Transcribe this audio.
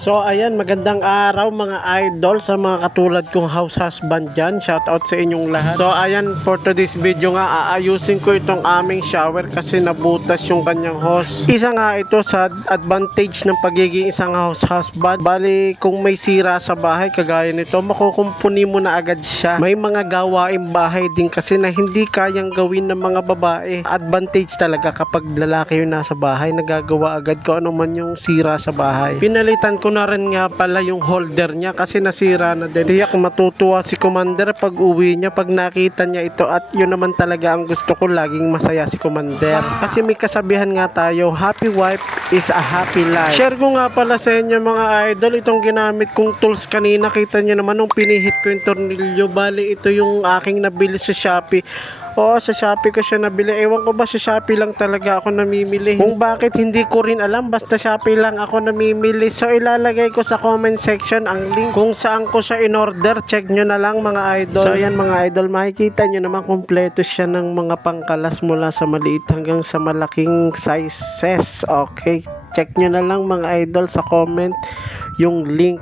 So ayan, magandang araw mga idol sa mga katulad kong house husband dyan. Shout out sa inyong lahat. So ayan, for today's video nga, aayusin ko itong aming shower kasi nabutas yung kanyang hose. Isa nga ito sa advantage ng pagiging isang house husband. Bali, kung may sira sa bahay kagaya nito, makukumpuni mo na agad siya. May mga gawaing bahay din kasi na hindi kayang gawin ng mga babae. Advantage talaga kapag lalaki yung nasa bahay, nagagawa agad ko ano man yung sira sa bahay. Pinalitan ko na rin nga pala yung holder niya kasi nasira na din. Tiyak matutuwa si Commander pag uwi niya, pag nakita niya ito, at yun naman talaga ang gusto ko, laging masaya si Commander. Kasi may kasabihan nga tayo, happy wife is a happy life. Share ko nga pala sa inyo mga idol, itong ginamit kong tools kanina. Kita niyo naman nung pinihit ko yung tornilyo. Bali ito yung aking nabili sa Shopee. Oo, sa Shopee ko siya nabili. Ewan ko ba sa Shopee lang talaga ako namimili. Kung bakit hindi ko rin alam, basta Shopee lang ako namimili. So ilalagay ko sa comment section ang link kung saan ko siya in order. Check nyo na lang mga idol. So ayan mga idol, makikita nyo naman kompleto siya ng mga pangkalas mula sa maliit hanggang sa malaking sizes. Okay, check nyo na lang mga idol sa comment yung link.